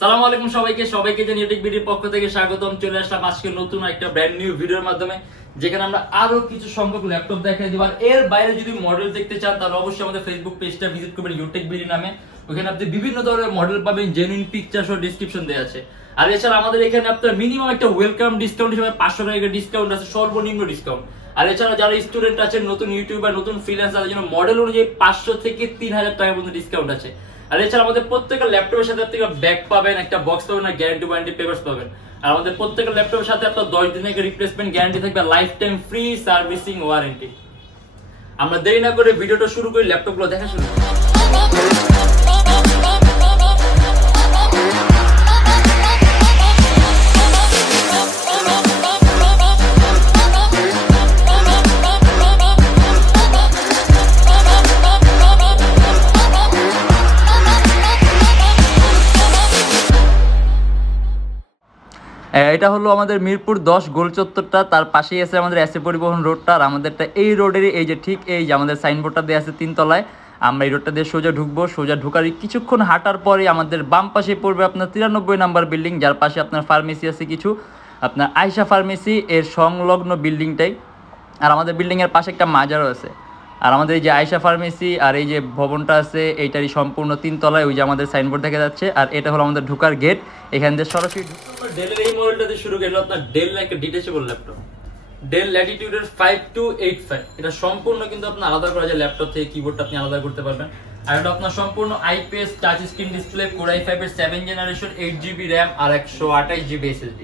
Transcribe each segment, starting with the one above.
সালামু আলাইকুম সবাইকে জানিয়ে Youtechbd পক্ষ থেকে স্বাগতম। চলে আসলাম আজকে নতুন একটা ব্র্যান্ড নিউ ভিডিওর মাধ্যমে, যেখানে আমরা আরো কিছু সংখ্যক ল্যাপটপ দেখাই দিব। আর এর বাইরে যদি মডেল দেখতে চান তাহলে অবশ্যই আমাদের ফেসবুক পেজটা ভিজিট করবেন Youtechbd নামে। ওখানে আপনি বিভিন্ন ধরনের মডেল পাবেন, জেনুইন পিকচার সহ ডেসক্রিপশন দেওয়া আছে। আর এছাড়া আমাদের এখানে আপনার মিনিমাম একটা ওয়েলকাম ডিসকাউন্ট হিসেবে 500 টাকা ডিসকাউন্ট আছে, সর্বনিম্ন ডিসকাউন্ট। আর এছাড়া যারা স্টুডেন্ট আছেন, নতুন ইউটিউবার, নতুন ফ্রিল্যান্সার, তাদের জন্য মডেল অনুযায়ী 500 থেকে 3000 টাকা পর্যন্ত ডিসকাউন্ট আছে। আর এছাড়া আমাদের প্রত্যেকটা ল্যাপটপের সাথে আপনি ব্যাগ পাবেন, একটা বক্স পাবেন, আর গ্যারান্টি ওয়ারেন্টি পেপারস পাবেন। আর আমাদের প্রত্যেকটা ল্যাপটপের সাথে আপনার 10 দিনের রিপ্লেসমেন্ট গ্যারান্টি থাকবে, life time free servicing warranty. আমরা দেরি না করে ভিডিওটা শুরু করি, ল্যাপটপগুলো দেখা শুরু করি। এটা হলো আমাদের মিরপুর 10 গোল চত্বরটা, তার পাশেই আছে আমাদের এসএ পরিবহন রোডটা। আর আমাদেরটা এই রোডেরই এই যে ঠিক এই যে আমাদের সাইনবোর্ডটা দেওয়া আছে 3 তলায়। আমরা এই রোডটা দিয়ে সোজা ঢুকবো, সোজা ঢুকার কিছুক্ষণ হাঁটার পরে আমাদের বাম পাশে পড়বে আপনার 93 নাম্বার বিল্ডিং, যার পাশে আপনার ফার্মেসি আছে কিছু, আপনার আয়শা ফার্মেসি এর সংলগ্ন বিল্ডিংটাই। আর আমাদের বিল্ডিংয়ের পাশে একটা মাজারও আছে। আর আমাদের এই যে আয়শা ফার্মেসি আর এই যে ভবনটা আছে এইটারই সম্পূর্ণ 3 তলায় ওই যে আমাদের সাইনবোর্ড দেখা যাচ্ছে। আর এটা হলো আমাদের ঢোকার গেট, এখান থেকে সরাসরি ডেলের এই মডেলটা দিয়ে শুরু করলো আপনার ডেল একটা ডিটেচেবল ল্যাপটপ, ডেল ল্যাটিটিউডের 5285। এটা সম্পূর্ণ কিন্তু আপনার আলাদা করা যায়, ল্যাপটপ থেকে কিবোর্ডটা আপনি আলাদা করতে পারবেন। আর এটা আপনার সম্পূর্ণ IPS touch screen display, Core i5 এর 7 জেনারেশন, 8GB RAM আর 128GB SSD।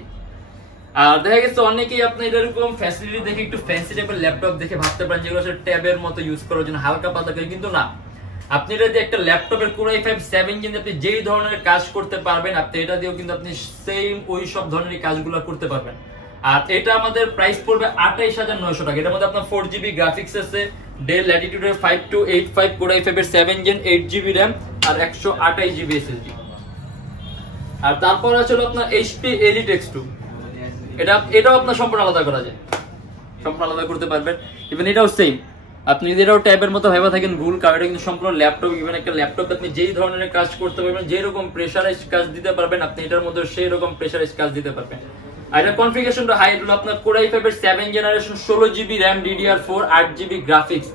আর দেখা গেছে অনেকেই আপনি এরকম ফ্যাসিলিটি দেখে একটু ফ্যান্সি টাইপের ল্যাপটপ দেখে ভাবতে পারেন যেগুলো আসলে ট্যাবের মতো ইউজ করার জন্য হালকা পাতলা করে, কিন্তু না। আপনি এটা দিয়ে একটা ল্যাপটপের Core i5 7 কিন্তু আপনি যেই ধরনের কাজ করতে পারবেন, আপনি এটা দিয়েও কিন্তু আপনি সেম ওই সব ধরনের কাজগুলো করতে পারবেন। আর এটা আমাদের প্রাইস পড়বে 28900 টাকা। এটার মধ্যে আপনার 4GB গ্রাফিক্স আছে, ডেল ল্যাটিটিউডের 5285, Core i5 এর 7 জেন, 8GB RAM আর 128GB SSD। আর তারপর আছে আপনার HP Elite X2। এটাও আপনার সম্পূর্ণ আলাদা করা যায়, সম্পূর্ণ আলাদা করতে পারবেন। ইভেন এটাও সেম, আপনি যদি এটাও ট্যাবের মতো ভাবা থাকেন ভুল, কারণ এটা কিন্তু সম্পূর্ণ ল্যাপটপ। ইভেন একটা ল্যাপটপ আপনি যেই ধরনের কাজ করতে পারবেন, যেরকম প্রেসারাইজ কাজ দিতে পারবেন, আপনি এটার মধ্যে সেই রকম প্রেসারাইজ কাজ দিতে পারবেন। আর এটা কনফিগারেশনটা হাই হলো আপনার Core i5 এর 7 generation, 16GB RAM DDR4, 8GB graphics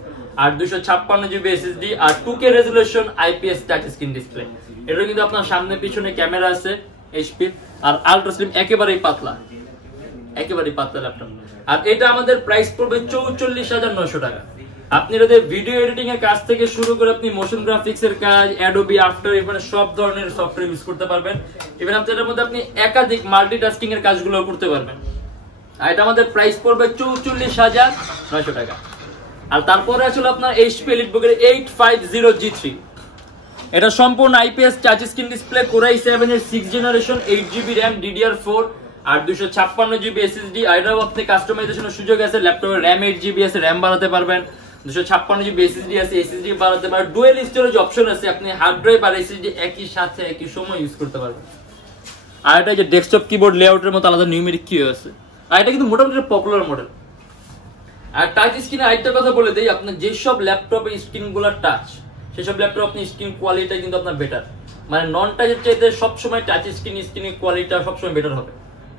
আর 256GB SSD আর 2K resolution IPS touch screen display. এটা কিন্তু আপনার সামনে পিছনে ক্যামেরা আছে HP আর আলট্রা স্লিম, একেবারেই পাতলা ল্যাপটপ। আর এটা আমাদের প্রাইস পড়বে 44900 টাকা। আপনি এটাতে ভিডিও এডিটিং এর কাজ থেকে শুরু করে আপনি মোশন গ্রাফিক্স এর কাজ, অ্যাডোবি আফটার ইফেক্ট সব ধরনের সফটওয়্যার ইউজ করতে পারবেন। ইভেন আপনি এটার মধ্যে আপনি একাধিক মাল্টিটাস্কিং এর কাজগুলো করতে পারবেন। আর এটা আমাদের প্রাইস পড়বে 44900 টাকা। আর তারপরে আসলে আপনার HP EliteBook এর 850G3। এটা সম্পূর্ণ IPS touch screen display, Core i7 এর 6 জেনারেশন, 8GB RAM DDR4 আর 256GB SSD। আর এটাও আপনি কাস্টমাইজেশনের সুযোগ আছে, ল্যাপটপের RAM 8GB আছে, RAM বাড়াতে পারবেন, 256GB SSD আছে, SSD বাড়াতে পারবেন, ডুয়াল স্টোরেজ অপশন আছে, আপনি হার্ড ড্রাইভ আর SSD একই সাথে একই সময় ইউজ করতে পারবেন। আর এটা যে ডেস্কটপ কিবোর্ড লেআউটের মতো আলাদা নিউমেরিক কি আছে। আর এটা কিন্তু মোটামুটি পপুলার মডেল। আর টাচ স্ক্রিনে আরেকটা কথা বলে দেই, আপনার যেসব ল্যাপটপের স্ক্রিনগুলো টাচ, সেসব ল্যাপটপ আপনি স্ক্রিন কোয়ালিটি কিন্তু আপনার বেটার, মানে নন টাচের চাইতে সবসময় টাচ স্ক্রিনের কোয়ালিটিটা সবসময় বেটার হবে,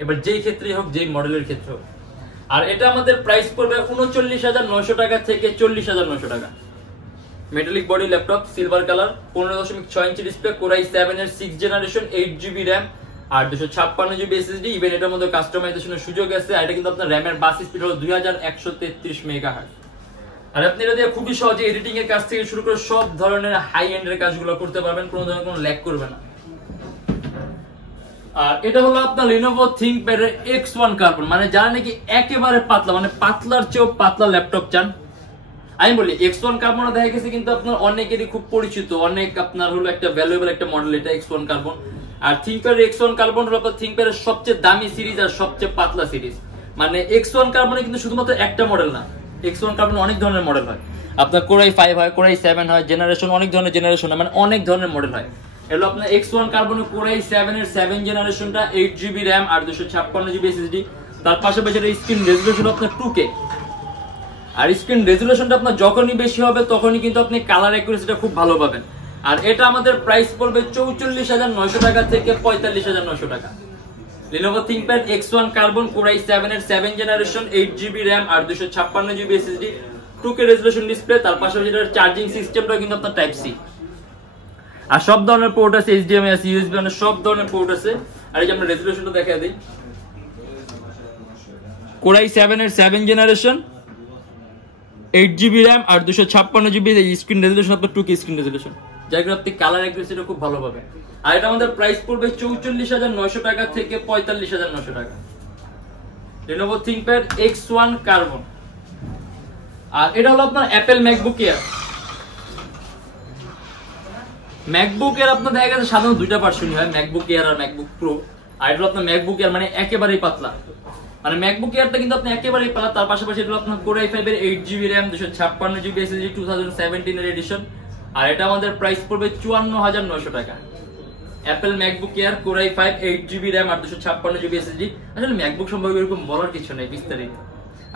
এবার যেই ক্ষেত্রেই হোক, যেই মডেলের ক্ষেত্রে হোক। আর এটা আমাদের প্রাইস পড়বে 39900 টাকা থেকে 40900 টাকা। Metallic body laptop, silver colour, 15.6 inch display, Core i7 এর 6 জেনারেশন, 8GB RAM আর 256GB SSD। ইভেন এটার মধ্যে কাস্টমাইজেশনের সুযোগ আছে। আর এটা কিন্তু আপনার RAM এর বাস স্পিড হলো 2133 মেগাহার্টজ। আর আপনি এটা দিয়ে খুবই সহজে এডিটিং এর কাজ থেকে শুরু করে সব ধরনের হাই এন্ডের কাজগুলো করতে পারবেন, কোনো ধরনের কোনো ল্যাগ করবে না। আর এটা হলো আপনার Lenovo ThinkPad এর X1 কার্বন, মানে যারা নাকি একেবারে পাতলা, মানে পাতলার চেয়েও পাতলা ল্যাপটপ চান। আমি বলি X1 কার্বন দেখা গেছে কিন্তু আপনার অনেকেরই খুব পরিচিত, অনেক আপনার হলো একটা ভ্যালুয়েবল একটা মডেল এটা X1 কার্বন। আর ThinkPad X1 কার্বন হলো আপনার ThinkPad এর সবচেয়ে দামি সিরিজ আর সবচেয়ে পাতলা সিরিজ। মানে X1 কার্বনে কিন্তু শুধুমাত্র একটা মডেল না, X1 কার্বন অনেক ধরনের মডেল হয়। আপনার Core i5 হয়, Core i7 হয়, জেনারেশন অনেক ধরনের জেনারেশন, মানে অনেক ধরনের মডেল হয়। এলো আপনার X1 কার্বন Core i7 এর 7 জেনারেশনটা, 8GB RAM আর 256GB SSD। তার পাশাপাশি স্ক্রিন রেজোলিউশন আপনার 2K। আর স্ক্রিন রেজোলিউশনটা আপনার যখনই বেশি হবে তখনই কিন্তু আপনি কালার অ্যাকুরেসিটা খুব ভালো পাবেন। আর এটা আমাদের প্রাইস পড়বে 44,900 টাকা থেকে 45,900 টাকা। Lenovo ThinkPad X1 Carbon Core i7 এর 7 জেনারেশন 8GB RAM আর 256GB SSD 2K resolution display, তার পাশাপাশি এটার চার্জিং সিস্টেমটাও কিন্তু আপনার টাইপ সি। আর সব ধরনের পোর্ট আছে, HDMI আছে, USB মানে সব ধরনের পোর্ট আছে। আর এই যে আমরা রেজোলিউশনটা দেখাই দিই, Core i7 এর 7 জেনারেশন 8GB RAM আর 256GB স্ক্রিন রেজোলিউশন, আপনার 2K স্ক্রিন রেজোলিউশন, যার আপনি কালার অ্যাকুরেসিটা খুব ভালো পাবেন। আর এটা আমাদের প্রাইস পড়বে 44,900 টাকা থেকে 45,900 টাকা। Lenovo ThinkPad X1 Carbon। আর এটা হলো আপনার Apple MacBook Air। MacBook Air আপনার দেখা গেছে সাধারণত দুইটা ভার্সনই হয়, MacBook Air আর MacBook Pro। আর এটা হলো আপনার MacBook Air মানে একেবারেই পাতলা, মানে MacBook Airটা কিন্তু আপনি একেবারেই পাতলা। তার পাশাপাশি এটা হলো আপনার Core i5 এর 8GB RAM 256GB SSD 2017 এর এডিশন। আর এটা আমাদের প্রাইস পড়বে 54,900 টাকা। Apple MacBook Air Core i5 8GB RAM আর 256GB SSD। আসলে MacBook সম্পর্কে এরকম বলার কিছু নেই বিস্তারিত,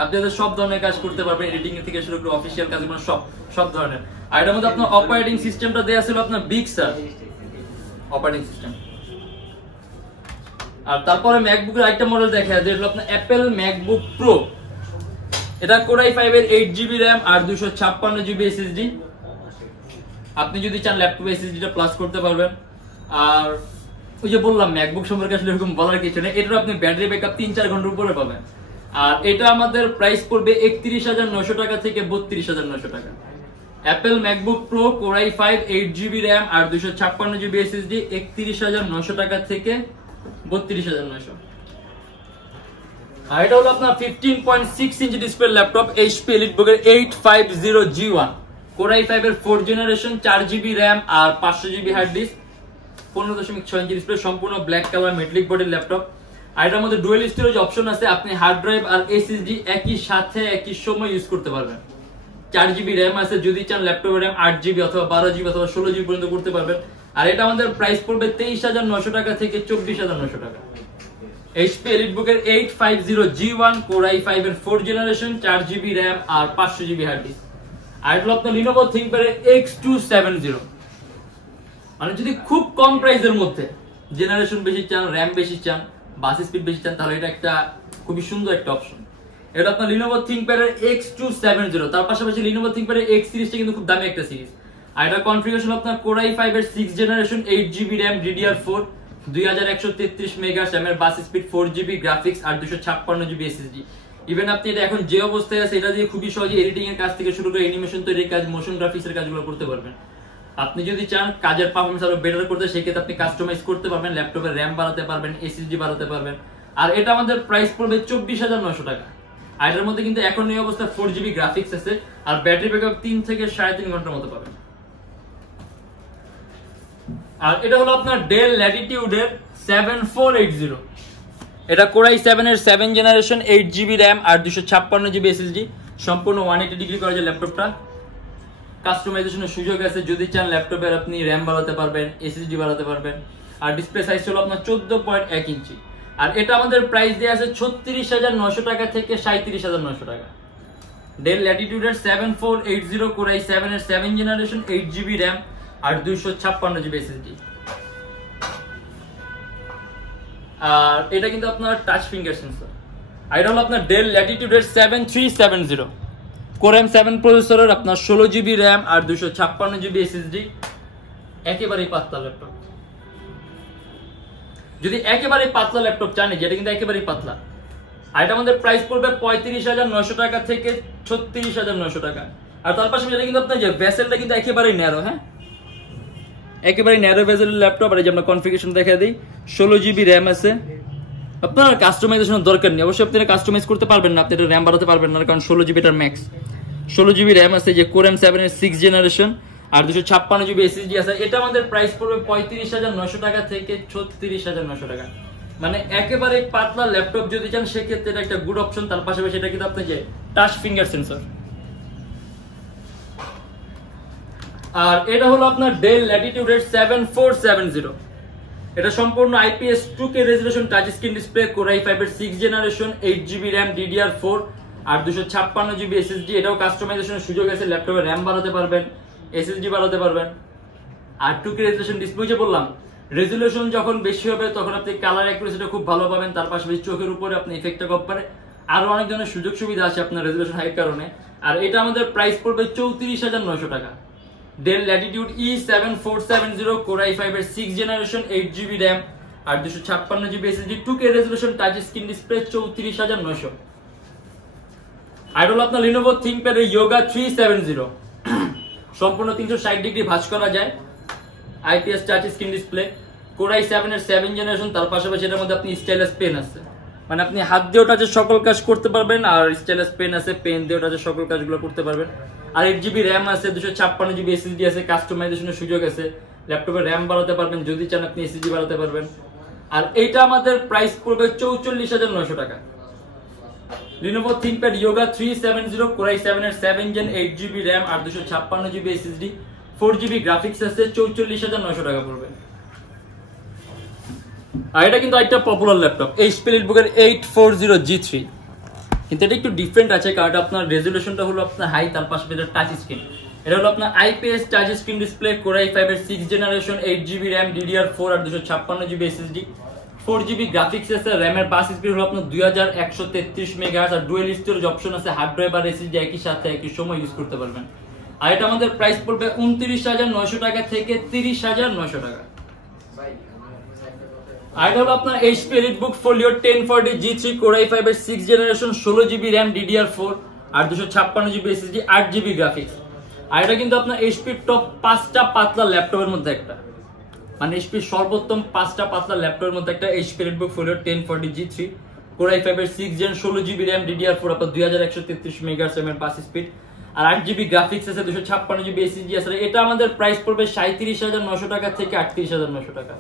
আপনি এদের সব ধরনের কাজ করতে পারবেন, এডিটিং থেকে শুরু করে অফিসিয়াল কাজগুলো সব ধরনের। আর এটার মধ্যে আপনার অপারেটিং সিস্টেমটা দেয়া ছিল আপনার বিগ স্যার অপারেটিং সিস্টেম। আর তারপরে MacBook এর আরেকটা মডেল দেখা যায়, যেটা হলো আপনার Apple MacBook Pro। এটা Core i5 এর 8GB RAM আর 256GB SSD। আপনি যদি চান ল্যাপটপে এসএসডিটা প্লাস করতে পারবেন। আর ওই যে বললাম MacBook সম্পর্কে আসলে এরকম বলার কিছু নেই, এটার আপনি ব্যাটারি ব্যাকআপ 3-4 ঘন্টার উপরে পাবেন। আর এটা আমাদের প্রাইস পড়বে 31,900 টাকা থেকে 32,900 টাকা। Apple MacBook Pro Core i5 8GB RAM আর 256GB SSD 31,900 টাকা থেকে 32,900। আর এটা হলো আপনার 15.6 inch display laptop HP EliteBook এর 850G1 Core i5 এর 4 জেনারেশন 4GB RAM আর 500GB hard disk 15.6 inch display, সম্পূর্ণ ব্ল্যাক কালার মেটালিক বডির ল্যাপটপ। আর এটার মধ্যে ডুয়াল স্টোরেজ অপশন আছে, আপনি হার্ড ড্রাইভ আর এসএসডি একই সাথে একই সময় ইউজ করতে পারবেন। 4GB RAM আছে, যদি চান ল্যাপটপের RAM 8GB অথবা 12GB অথবা 16GB পর্যন্ত করতে পারবেন। আর এটা আমাদের প্রাইস পড়বে 23,900 টাকা থেকে 24,900 টাকা। HP EliteBook এর 850G1 Core i5 এর 4 জেনারেশন 4GB RAM আর 500GB হার্ড ডিস্ক। আর এটা হলো আপনার Lenovo ThinkPad এর X270। মানে যদি খুব কম প্রাইসের মধ্যে জেনারেশন বেশি চান, র্যাম বেশি চান, বাস স্পিড বেশি চান, তাহলে এটা একটা খুবই সুন্দর একটা অপশন। এটা আপনার Lenovo ThinkPad এর X270। তার পাশাপাশি Lenovo ThinkPad এর X সিরিজটা কিন্তু খুব দামি একটা সিরিজ। আর এটা কনফিগারেশন আপনার Core i5 এর 6 generation 8GB RAM DDR4 2133 mega এর বাস স্পিড 4GB গ্রাফিক্স আর 256GB SSD। ইভেন আপনি এটা এখন যে অবস্থায় আছে এটা দিয়ে খুবই সহজে এডিটিং এর কাজ থেকে শুরু করে অ্যানিমেশন তৈরির কাজ, মোশন গ্রাফিক্স এর কাজগুলো করতে পারবেন। আপনি যদি চান কাজের পারফরম্যান্স আরো বেটার করতে, সেক্ষেত্রে আপনি কাস্টমাইজ করতে পারবেন, ল্যাপটপের র্যাম বাড়াতে পারবেন, এসএসডি বাড়াতে পারবেন। আর এটা আমাদের প্রাইস পড়বে 24,900 টাকা। আর এটার মধ্যে কিন্তু এখন এই অবস্থা 4GB গ্রাফিক্স আছে আর ব্যাটারি ব্যাকআপ 3 থেকে 3.5 ঘন্টার মতো পাবেন। আর এটা হলো আপনার ডেল ল্যাটিটিউড এর 7480। এটা Core i7 এর 7 জেনারেশন 8GB RAM আর 256GB SSD, সম্পূর্ণ 180 ডিগ্রি করা যায় ল্যাপটপটা। কাস্টমাইজেশনের সুযোগ আছে, যদি চান ল্যাপটপের আপনি র্যাম বাড়াতে পারবেন, এসএসডি বাড়াতে পারবেন। আর ডিসপ্লে সাইজ হলো আপনার 14.1 ইঞ্চি। আর এটা আমাদের প্রাইস দেয়া আছে 36,900 টাকা থেকে 37,900 টাকা। ডেল ল্যাটিটিউড এর 7480 Core i7 এর 7 জেনারেশন 8GB RAM আর 256GB SSD। আর এটা কিন্তু আপনার টাচ ফিঙ্গার সেন্সর। আর এটা হলো আপনার ডেল ল্যাটিটিউড এর 7370 Core i7 প্রসেসরের আপনার 16GB RAM আর 256GB SSD। একেবারেই পাতলা ল্যাপটপ। যদি একেবারে পাতলা ল্যাপটপ চান, যেটা কিন্তু একেবারেই পাতলা, আর এটা আমাদের প্রাইস পড়বে 35,900 টাকা থেকে 36,900 টাকা। আর তার পাশে এটা কিন্তু আপনার যে ভেসেলটা কিন্তু একেবারেই ন্যারো, হ্যাঁ একেবারে ন্যারো ভেসেলের ল্যাপটপ। আর এই যে আমরা কনফিগারেশন দেখা দিই, 16GB RAM আছে। আপনার কাস্টমাইজেশনের দরকার নেই, অবশ্যই আপনি কাস্টমাইজ করতে পারবেন না, আপনি এটা র্যাম বাড়াতে পারবেন না, কারণ 16GB এটার ম্যাক্স। 16GB RAM আছে, যে Core i7 এর 6 জেনারেশন আর 256GB SSD আছে। এটা আমাদের প্রাইস পড়বে 35,900 টাকা থেকে 36,900 টাকা। মানে একেবারে পাতলা ল্যাপটপ যদি চান, সেক্ষেত্রে এটা একটা গুড অপশন। তার পাশাপাশি এটা কিন্তু আপনার যে টাচ ফিঙ্গার সেন্সর। আর এটা হলো আপনার ডেল ল্যাটিটিউড এর 7470। এটা সম্পূর্ণ IPS 2K resolution touch screen display, Core i5 এর 6 জেনারেশন 8GB RAM DDR4 আর 256GB SSD। এটাও কাস্টমাইজেশনের সুযোগ আছে, ল্যাপটপে র্যাম বাড়াতে পারবেন, এসএসডি বাড়াতে পারবেন। আর 2K রেজোলিউশন ডিসপ্লে যে বললাম, রেজোলিউশন যখন বেশি হবে তখন আপনি কালার অ্যাকুরেসিটা খুব ভালো পাবেন, তার পাশাপাশি চোখের উপরে আপনি ইফেক্টটা কম পারে, আরো অনেক ধরনের সুযোগ সুবিধা আছে আপনার রেজোলিউশন হাইয়ের কারণে। আর এটা আমাদের প্রাইস পড়বে 34,900 টাকা। Del Latitude E7470 core i5 এর 6 জেনারেশন 8GB RAM আর 256GB SSD 2K resolution touch screen display 34,900। আর হলো আপনার Lenovo ThinkPad এর Yoga 370 সম্পূর্ণ 360 ডিগ্রি ভাঁজ করা যায়, IPS touch screen display, core i7 এর 7 জেনারেশন, তার পাশাপাশি এটার মধ্যে আপনি স্টাইলাস পেন আছে, মানে আপনি হাত দিয়েও টাচে সকল কাজ করতে পারবেন, আর স্টাইলাস পেন আছে, পেন দিয়েও টাচে সকল কাজগুলো করতে পারবেন। আর 8GB RAM আছে, 256GB SSD আছে, কাস্টমাইজেশনের সুযোগ আছে, ল্যাপটপের RAM বাড়াতে পারবেন, যদি চান আপনি SSD বাড়াতে পারবেন। আর এইটা আমাদের প্রাইস পড়বে 44,900 টাকা। Lenovo ThinkPad Yoga 370 core i7 এর 7 Gen 8GB RAM আর 256GB SSD 4GB গ্রাফিক্স আছে, 44,900 টাকা পড়বে। আর এটা কিন্তু একটা পপুলার ল্যাপটপ HP EliteBook এর 840G3, কিন্তু এটা একটু ডিফারেন্ট আছে, কারণ আপনার রেজোলিউশনটা হলো আপনার হাই, তার পাশাপাশি এটা টাচ স্ক্রিন। এটা হলো আপনার IPS touch screen display, core i5 এর 6 জেনারেশন 8GB RAM DDR4 আর 256GB SSD 4GB গ্রাফিক্স আছে, RAM এর বাস স্পিড হলো আপনার 2133 মেগাহার্টজ আর ডুয়াল স্টোরেজ অপশন আছে, হার্ড ড্রাইভ আর SSD একই সাথে একই সময় ইউজ করতে পারবেন। আর এটা আমাদের প্রাইস পড়বে 29,900 টাকা থেকে 30,900 টাকা। আর এটা হলো আপনার HP EliteBook Folio 1040G3 core i5 এর 6 জেনারেশন 16GB RAM DDR4 আর 256GB SSD 8GB গ্রাফিক্স। আর এটা কিন্তু আপনার HP টপ 5টা পাতলা ল্যাপটপের মধ্যে একটা, মানে HP সর্বোত্তম 5টা পাতলা ল্যাপটপের মধ্যে একটা HP EliteBook Folio 1040G3 core i5 এর 6 Gen 16GB RAM DDR4 আপনার 2133 মেগাহার্টজ এর বাস স্পিড আর 8GB গ্রাফিক্স আছে, 256GB SSD আছে। এটা আমাদের প্রাইস পড়বে 37,900 টাকা থেকে 38,900 টাকা।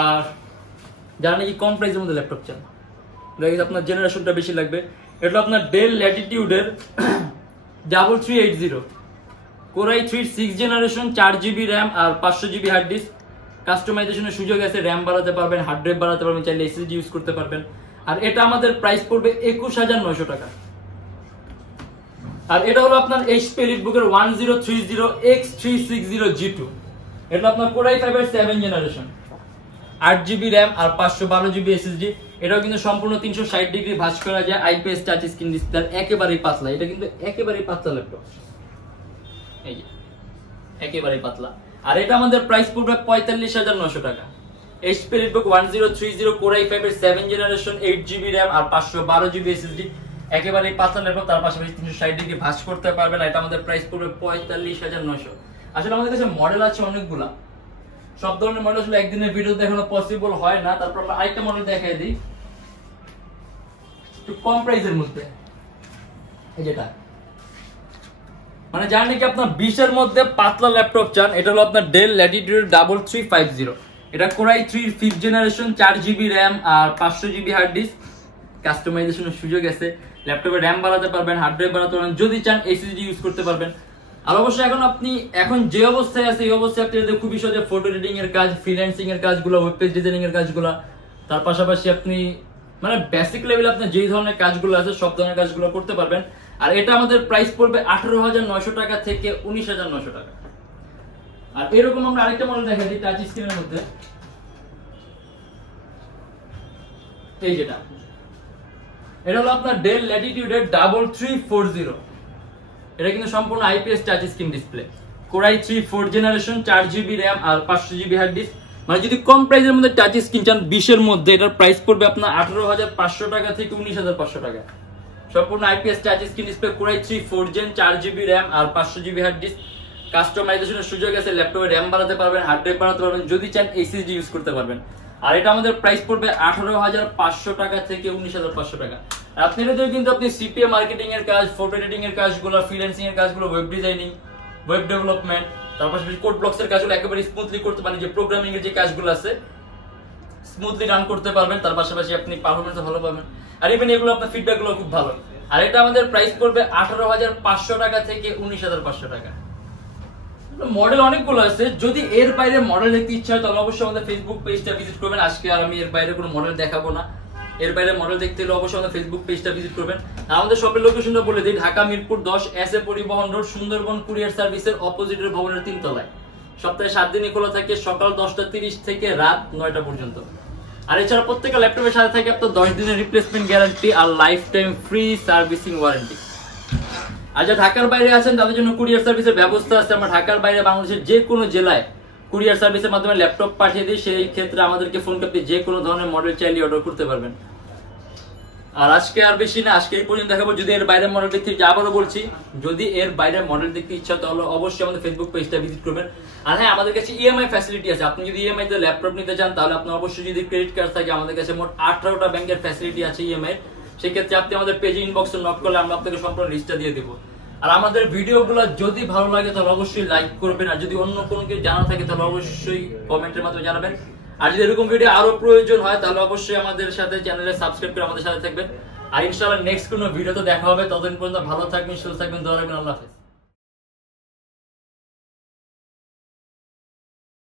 আর যারা নাকি কম প্রাইসের মধ্যে ল্যাপটপ চান, আপনার জেনারেশনটা বেশি লাগবে, এটা আপনার ডেল ল্যাটিটিউডের 3380 core i3 6 generation 4GB RAM আর 500GB হার্ড ডিস্ক, কাস্টমাইজেশনের সুযোগ আছে, RAM বাড়াতে পারবেন, হার্ড ড্রাইভ বাড়াতে পারবেন, চাইলে SSD ইউজ করতে পারবেন। আর এটা আমাদের প্রাইস পড়বে 21,900 টাকা। আর এটা হলো আপনার HP EliteBook এর 1030X360G2, এটা আপনার কোর i5 এর 7 জেনারেশন 8GB RAM আর 512GB SSD, এটাও কিন্তু সম্পূর্ণ 360 ডিগ্রি ভাঁজ করা যায়, IPS টাচ স্ক্রিন ডিসপ্লে, একেবারেই পাতলা, এটা কিন্তু একেবারেই পাতলা ল্যাপটপ, এই যে একেবারেই পাতলা। আর এটা আমাদের প্রাইস পড়বে 45,900 টাকা। HP EliteBook 1030 কোর i5 এর 7 জেনারেশন 8GB RAM আর 512GB SSD, একেবারেই পাতলা ল্যাপটপ, তার পাশাপাশি 360 ডিগ্রি ভাঁজ করতে পারবেন। এটা আমাদের প্রাইস পড়বে 45,900। আসলে আমাদের কাছে মডেল আছে অনেকগুলা, সব ধরনের মডেল আসলে একদিনের ভিডিও দেখানো পসিবল হয় না, তারপর আমরা আরেকটা মডেল দেখাই দিই একটু কম প্রাইসের মধ্যে, এই যেটা, মানে যারা নাকি আপনার 20 এর মধ্যে পাতলা ল্যাপটপ চান, এটা হলো আপনার ডেল ল্যাটিটিউড 3350, এটা core i3 5th generation 4GB RAM আর 500GB হার্ড ডিস্ক, কাস্টমাইজেশনের সুযোগ আছে, ল্যাপটপে RAM বাড়াতে পারবেন, হার্ড ড্রাইভ বাড়াতে পারবেন, যদি চান SSD ইউজ করতে পারবেন। আর অবশ্যই এখন যে অবস্থায় আছে এই অবস্থায় আপনি যদি খুবই সহজে ফটো এডিটিং এর কাজ, ফ্রিল্যান্সিং এর কাজগুলো, ওয়েব পেজ ডিজাইনিং এর কাজগুলো, তার পাশাপাশি আপনি মানে বেসিক লেভেলে আপনি যেই ধরনের কাজগুলো আছে সব ধরনের কাজগুলো করতে পারবেন। আর এটা আমাদের প্রাইস পড়বে 18,900 টাকা থেকে 19,900 টাকা। আর এরকম আমরা আরেকটা মডেল দেখাই দিই টাচ স্ক্রিনের মধ্যে, এই যেটা, এটা হলো আপনার ডেল ল্যাটিটিউডের 3340, এটা কিন্তু সম্পূর্ণ IPS touch screen display, core i3 4th generation 4GB RAM আর 500GB হার্ড ডিস্ক। মানে যদি কম প্রাইসের মধ্যে টাচ স্ক্রিন চান 20 এর মধ্যে, এটার প্রাইস পড়বে আপনার 18,500 টাকা থেকে 19,500 টাকা। সম্পূর্ণ IPS touch screen display, core i3 4th Gen 4GB RAM আর 500GB হার্ড ডিস্ক, কাস্টমাইজেশনের সুযোগ আছে, ল্যাপটপে RAM বাড়াতে পারবেন, হার্ড ড্রাইভ বাড়াতে পারবেন, যদি চান SSD ইউজ করতে পারবেন। আর এটা আমাদের প্রাইস পড়বে 18,500 টাকা থেকে 19,500 টাকা। আর আপনি এটাতেও কিন্তু আপনি CPA মার্কেটিং এর কাজ, ফটো এডিটিং এর কাজগুলো, ফ্রিল্যান্সিং এর কাজগুলো, ওয়েব ডিজাইনিং, ওয়েব ডেভেলপমেন্ট, তারপর কোড ব্লকস এর কাজগুলো একেবারে স্মুথলি করতে পারেন, যে প্রোগ্রামিং এর যে কাজগুলো আছে স্মুথলি রান করতে পারবেন, তার পাশাপাশি আপনি পারফরম্যান্স ভালো পাবেন। আর ইভেন এগুলো আপনার ফিডব্যাক গুলো খুব ভালো। আর এটা আমাদের প্রাইস পড়বে 18,500 টাকা থেকে 19,500 টাকা। মডেল অনেকগুলো আছে, যদি এর বাইরে মডেল দেখতে ইচ্ছা হয় তাহলে অবশ্যই আমাদের ফেসবুক পেজটা ভিজিট করবেন। আজকে আর আমি এর বাইরে কোনো মডেল দেখাবো না, এর বাইরে মডেল দেখতে হলে অবশ্যই আমাদের ফেসবুক পেজটা ভিজিট করবেন। আমাদের শপের লোকেশনটা বলে দিই, ঢাকা মিরপুর 10 এস এ পরিবহন রোড, সুন্দরবন কুরিয়ার সার্ভিসের অপোজিটের ভবনের 3 তলায়। সপ্তাহে 7 দিনই খোলা থাকে, সকাল 10:30 থেকে রাত 9টা পর্যন্ত। আর এছাড়া প্রত্যেকটা ল্যাপটপের সাথে থাকে আপনার 10 দিনের রিপ্লেসমেন্ট গ্যারান্টি আর lifetime free servicing warranty. আর যারা ঢাকার বাইরে আছেন তাদের জন্য কুরিয়ার সার্ভিসের ব্যবস্থা আছে। আমরা ঢাকার বাইরে বাংলাদেশের যে কোনো জেলায় কুরিয়ার সার্ভিসের মাধ্যমে ল্যাপটপ পাঠিয়ে দিই। সেই ক্ষেত্রে আমাদেরকে ফোন করতে যে কোনো ধরনের মডেল চাইলে অর্ডার করতে পারবেন। আর আজকে আর বেশি না, আজকে এই পর্যন্ত দেখাবো। যদি এর বাইরে মডেল দেখতে ইচ্ছা, আবারও বলছি, যদি এর বাইরে মডেল দেখতে ইচ্ছা তাহলে অবশ্যই আমাদের ফেসবুক পেজটা ভিজিট করবেন। আর হ্যাঁ, আমাদের কাছে ইএমআই ফ্যাসিলিটি আছে। আপনি যদি ইএমআই তে ল্যাপটপ নিতে চান তাহলে আপনার অবশ্যই, যদি ক্রেডিট কার্ড থাকে, আমাদের কাছে মোট 18টা ব্যাংকের ফ্যাসিলিটি আছে ইএমআই। সেক্ষেত্রে আপনি আমাদের পেজে ইনবক্সে নক করলে আমরা আপনাকে সম্পূর্ণ লিস্টটা দিয়ে দেবো। আর আমাদের ভিডিওগুলো যদি ভালো লাগে তাহলে অবশ্যই লাইক করবেন। আর যদি অন্য কোনো কিছু জানা থাকে তাহলে অবশ্যই কমেন্টের মাধ্যমে জানাবেন। আর যদি এরকম ভিডিও আরো প্রয়োজন হয় তাহলে অবশ্যই আমাদের সাথে চ্যানেলে সাবস্ক্রাইব করে আমাদের সাথে থাকবেন। আর ইনশাআল্লাহ নেক্সট কোনো ভিডিওতে দেখা হবে। ততদিন পর্যন্ত ভালো থাকবেন, সুস্থ থাকবেন, দোয়া রাখবেন। আল্লাহ হাফেজ।